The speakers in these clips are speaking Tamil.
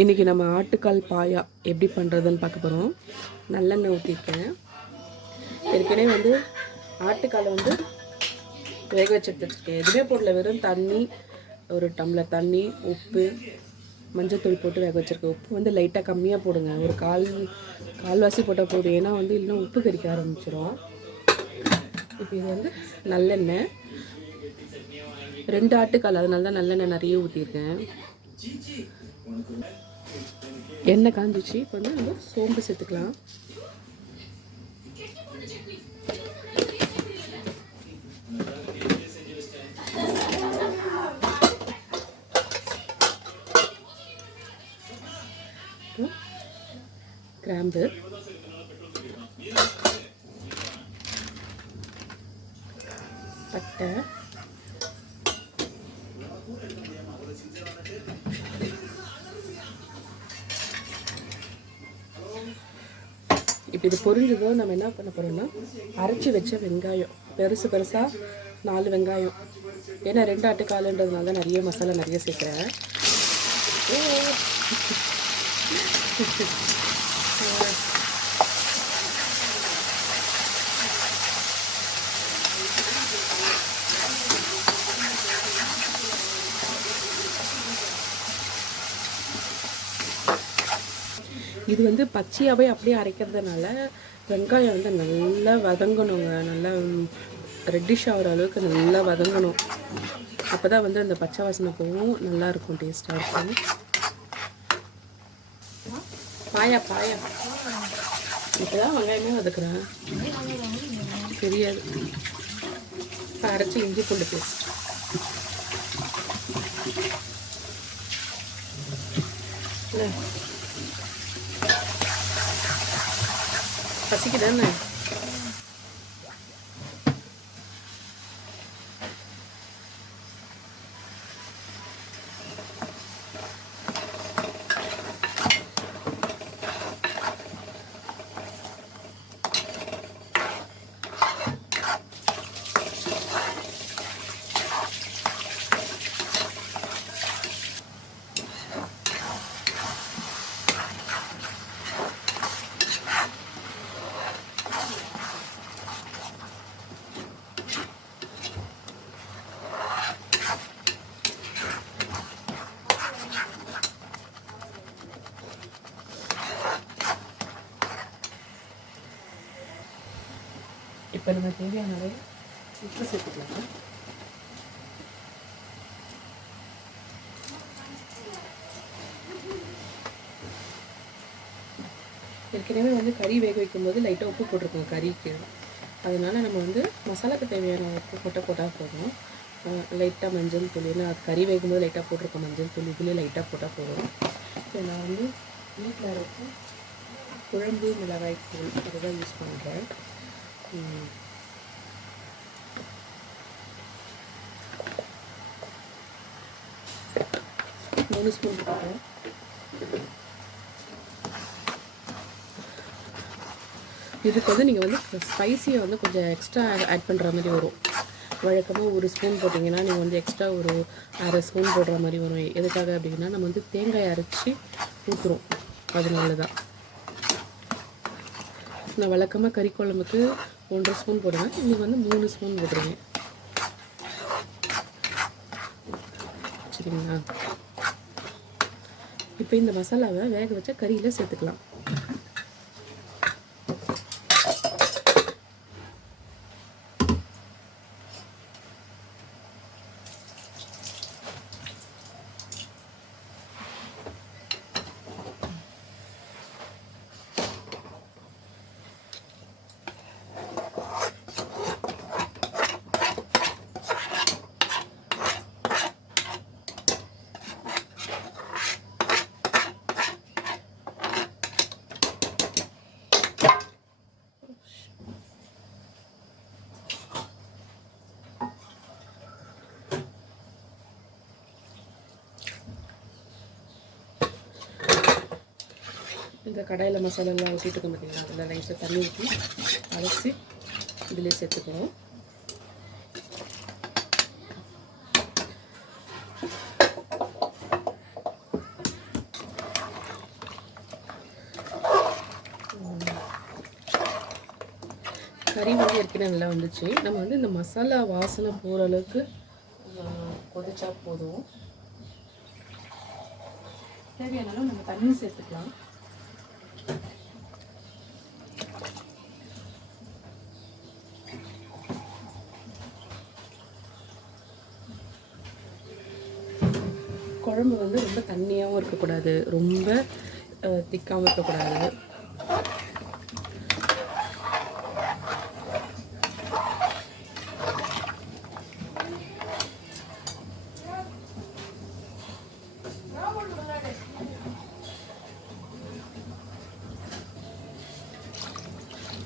இன்றைக்கி நம்ம ஆட்டுக்கால் பாயா எப்படி பண்ணுறதுன்னு பார்க்க போகிறோம். நல்லெண்ணெய் ஊற்றிருக்கேன். ஏற்கனவே வந்து ஆட்டுக்காலை வந்து வேக வச்சு எடுத்துருக்கேன். எதுவுமே போடல, வெறும் தண்ணி, ஒரு டம்ளர் தண்ணி, உப்பு, மஞ்சத்தூள் போட்டு வேக வச்சுருக்கேன். உப்பு வந்து லைட்டாக கம்மியாக போடுங்க, ஒரு கால்வாசி போட்டால் போதும். ஏன்னா வந்து இல்லைன்னா உப்பு கறிக்க ஆரம்பிச்சிடும். இப்போ இது வந்து நல்லெண்ணெய், 2 ஆட்டுக்கால், அதனால தான் நல்லெண்ணெய் நிறைய ஊற்றிருக்கேன். எண்ணெய் காஞ்சிச்சு. இப்போ வந்து நம்ம சோம்பு சேர்த்துக்கலாம். கிராம்பு, பட்டை, இப்போ இது பொரிஞ்சதோ நம்ம என்ன பண்ண போகிறோம்னா, அரைச்சி வச்ச வெங்காயம், பெருசாக 4 வெங்காயம். ஏன்னா 2 ஆட்டுக்காலுன்றதுனால தான் நிறைய மசாலா நிறைய சேர்க்குறேன். இது வந்து பச்சையாகவே அப்படியே அரைக்கிறதுனால வெங்காயம் வந்து நல்லா வதங்கணுங்க. நல்லா ரெட்டிஷ் ஆகிற அளவுக்கு நல்லா வதங்கணும். அப்போ தான் வந்து அந்த பச்சை வாசனை போகும், நல்லாயிருக்கும், டேஸ்ட்டாக இருக்கும். பாயா இப்போ தான் வெங்காயமே வதக்குறேன், தெரியாது. அரைச்சி இஞ்சி பூண்டு பேஸ்ட், பசிக்குதானே? இப்போ நம்ம தேவையான அளவு உப்பு சேர்த்துக்கலாம். ஏற்கனவே வந்து கறி வேக வைக்கும்போது லைட்டாக உப்பு போட்டிருக்கோம் கறிக்கு. அதனால் நம்ம வந்து மசாலாவுக்கு தேவையான உப்பு போட்டால் போதும். லைட்டாக மஞ்சள் தூள், ஏன்னா அது கறி வேகும்போது லைட்டாக போட்டிருக்கோம் மஞ்சள் தூள், இதுலேயே லைட்டாக போட்டால் போதும். இப்போ நான் வந்து வீட்டில் அரைச்சி குழம்பு மிளகாய் தூள் அதுதான் யூஸ் பண்ணுறேன். 3 ஸ்பூன் போட்டேன். இதுக்கு வந்து நீங்கள் வந்து ஸ்பைசியை வந்து கொஞ்சம் எக்ஸ்ட்ரா ஆட் பண்ணுற மாதிரி வரும். வழக்கமாக 1 ஸ்பூன் போட்டிங்கன்னா நீங்கள் வந்து எக்ஸ்ட்ரா ஒரு 1/2 ஸ்பூன் போடுற மாதிரி வரும். எதுக்காக அப்படின்னா நம்ம வந்து தேங்காய் அரைச்சி ஊற்றுறோம், அதனால தான். நான் வழக்கமாக கறி குழம்புக்கு 1.5 ஸ்பூன் போடுவேன், இன்றைக்கி வந்து 3 ஸ்பூன் போடுறேன். சரிங்களா? இப்போ இந்த மசாலாவை வேக வச்ச கறியில் சேர்த்துக்கலாம். இந்த கடாயில் மசாலாலாம் ஊற்றிட்டு பார்த்தீங்கன்னா அதில் லைட்டாக தண்ணி ஊற்றி அலசி இதிலே சேர்த்துக்கணும். கறி வந்து ஏற்கனவே நல்லா வந்துச்சு. நம்ம வந்து இந்த மசாலா வாசனை போகிற அளவுக்கு கொதிச்சா போதும். தேவையான அளவு நம்ம தண்ணி சேர்த்துக்கலாம். குழம்பு வந்து ரொம்ப தண்ணியாகவும் இருக்கக்கூடாது, ரொம்ப திக்காகவும் இருக்கக்கூடாது.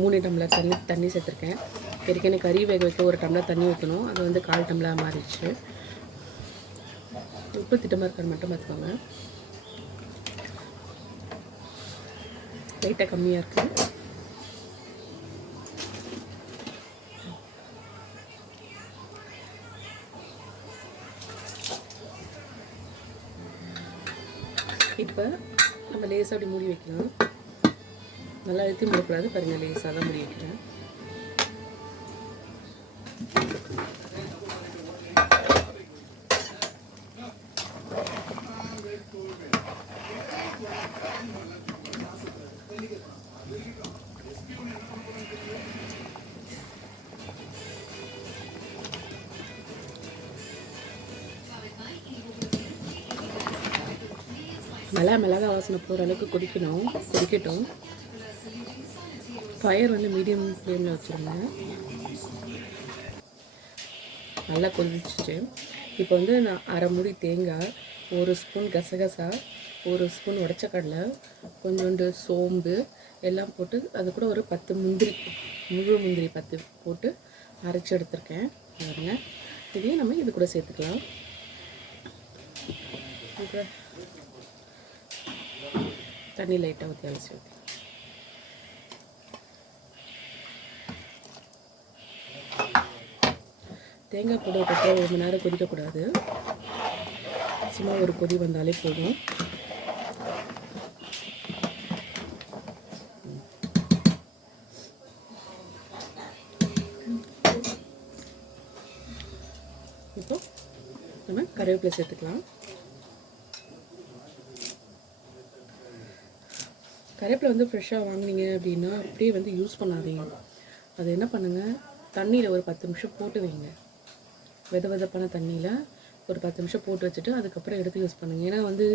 மூணு டம்ளர் தண்ணி சேர்த்துருக்கேன். ஏற்கனவே கறி வேக வைக்க ஒரு டம்ளர் தண்ணி ஊற்றணும், அது வந்து 1/4 டம்ளர் மாறிடுச்சு. உப்பு திட்டமாக இருக்கிறது மட்டும் பார்த்துக்கோங்க. லைட்டாக கம்மியாக இருக்குது. இப்போ நம்ம லேசாக அப்படி மூடி வைக்கலாம். நல்லா அழுத்தி மூடக்கூடாது, பாருங்கள், லேசாக தான் மூடி வைக்கிறேன். நல்லா மிளகா வாசனை போகிற அளவுக்கு கொதிக்கட்டும். ஃபயர் வந்து மீடியம் ஃப்ளேமில் வச்சுருங்க. நல்லா கொதிச்சிச்சு. இப்போ வந்து நான் 1/2 மூடி தேங்காய், 1 ஸ்பூன் கசகசா, 1 ஸ்பூன் உடச்ச கடலை, கொஞ்சோண்டு சோம்பு எல்லாம் போட்டு அது கூட ஒரு 10 முந்திரி, முழு முந்திரி 10 போட்டு அரைச்சி எடுத்துருக்கேன். பாருங்க, இதையும் நம்ம இது கூட சேர்த்துக்கலாம். தண்ணி லைட்டாக ஊற்றி அலசி ஊற்றி தேங்காய் போட விட்டு 1 மணி நேரம் கொதிக்கக்கூடாது. சும்மா ஒரு கொதி வந்தாலே போதும். இப்போ நம்ம கருவேப்பிலை சேர்த்துக்கலாம். கருவேப்பிலை வந்து ஃப்ரெஷ்ஷாக வாங்கினீங்க அப்படின்னா அப்படியே வந்து யூஸ் பண்ணாதீங்க. அது என்ன பண்ணுங்கள், தண்ணியில் ஒரு 10 நிமிஷம் போட்டு வைங்க. வெதப்பான தண்ணியில் ஒரு 10 நிமிஷம் போட்டு வச்சுட்டு அதுக்கப்புறம் எடுத்து யூஸ் பண்ணுங்கள். ஏன்னா வந்து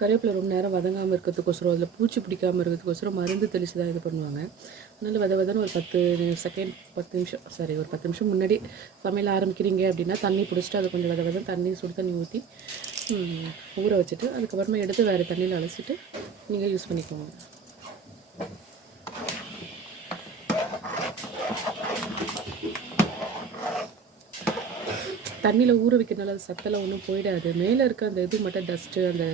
கருவேப்பிலை ரொம்ப நேரம் வதங்காமல் இருக்கிறதுக்கோசரம், அதில் பூச்சி பிடிக்காமல் இருக்கிறதுக்கோசரம் மருந்து தெளித்து தான் இது பண்ணுவாங்க. அதனால் வெதன்னு ஒரு 10 நிமிஷம் முன்னாடி சமையல் ஆரம்பிக்கிறீங்க அப்படின்னா தண்ணி பிடிச்சிட்டு அது கொஞ்சம் வெதன்னு தண்ணி சுடு தண்ணி ஊற்றி ஊற வச்சுட்டு அதுக்கப்புறமா எடுத்து வேறு தண்ணியில் அலசிட்டு நீங்கள் யூஸ் பண்ணிக்கோங்க. தண்ணியில் ஊற வைக்கிறதுனால அது சத்தெல்லாம் ஒன்றும் போயிடாது. மேலே இருக்க அந்த இது மட்டும் டஸ்ட்டு, அந்த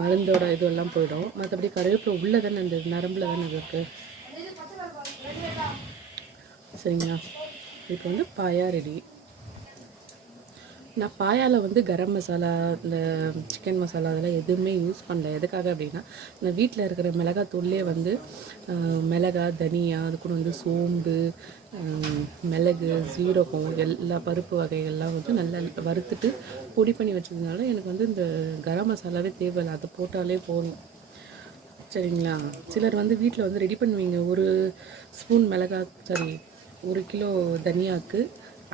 மருந்தோட இதெல்லாம் போயிடும். மற்றபடி கருவேப்பிலை உள்ளே தானே, அந்த நரம்பில் தானே அது இருக்குது. சரிங்களா? இப்போ வந்து பாயா ரெடி. நான் பாயாவில் வந்து கரம் மசாலா, இந்த சிக்கன் மசாலா அதெல்லாம் எதுவுமே யூஸ் பண்ணல. எதுக்காக அப்படின்னா, நான் வீட்டில் இருக்கிற மிளகாத்தூள்லேயே வந்து மிளகாய், தனியா, அது கூட வந்து சோம்பு, மிளகு, சீரகம், எல்லா பருப்பு வகைகள்லாம் வந்து நல்லா வறுத்துட்டு பொடி பண்ணி வச்சதுனால எனக்கு வந்து இந்த கரம் மசாலாவே தேவையில்லை. அதை போட்டாலே போதும். சரிங்களா? சிலர் வந்து வீட்டில் வந்து ரெடி பண்ணுவீங்க. 1 ஸ்பூன் மிளகாய், 1 கிலோ தனியாவுக்கு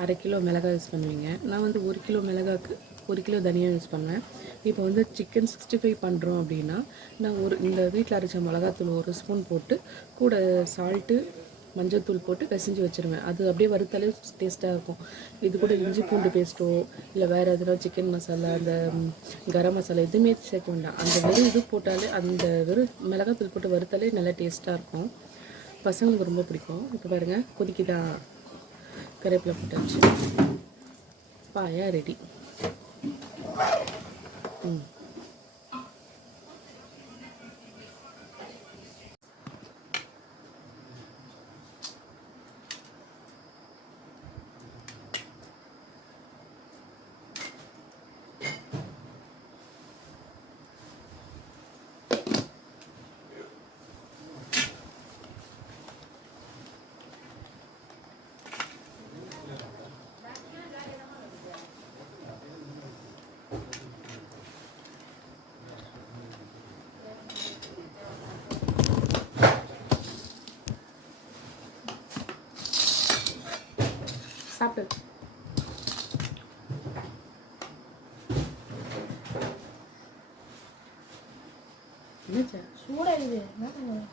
1/2 கிலோ மிளகாய் யூஸ் பண்ணுவீங்க. நான் வந்து 1 கிலோ மிளகாய்க்கு 1 கிலோ தனியாக யூஸ் பண்ணுவேன். இப்போ வந்து சிக்கன் 65 பண்ணுறோம் அப்படின்னா நான் இந்த வீட்டில் அரைச்ச மிளகாத்தூள் 1 ஸ்பூன் போட்டு கூட சால்ட்டு, மஞ்சள்தூள் போட்டு பிசைஞ்சு வச்சுருவேன். அது அப்படியே வறுத்தாலே டேஸ்ட்டாக இருக்கும். இது கூட இஞ்சி பூண்டு பேஸ்ட்டோ இல்லை வேறு எதுனா சிக்கன் மசாலா, அந்த கரம் மசாலா எதுவுமே சேர்க்க வேண்டாம். அந்த வெறும் இது போட்டாலே, அந்த வெறும் மிளகாத்தூள் போட்டு வறுத்தாலே நல்லா டேஸ்ட்டாக இருக்கும். பசங்களுக்கு ரொம்ப பிடிக்கும். இப்போ பாருங்கள், கொதிக்குதா, கருவேப்பிலை போட்டாச்சு, பாயா ரெடி. வச்சேன். சூடாக இருக்குது என்ன பண்ணுவோம்?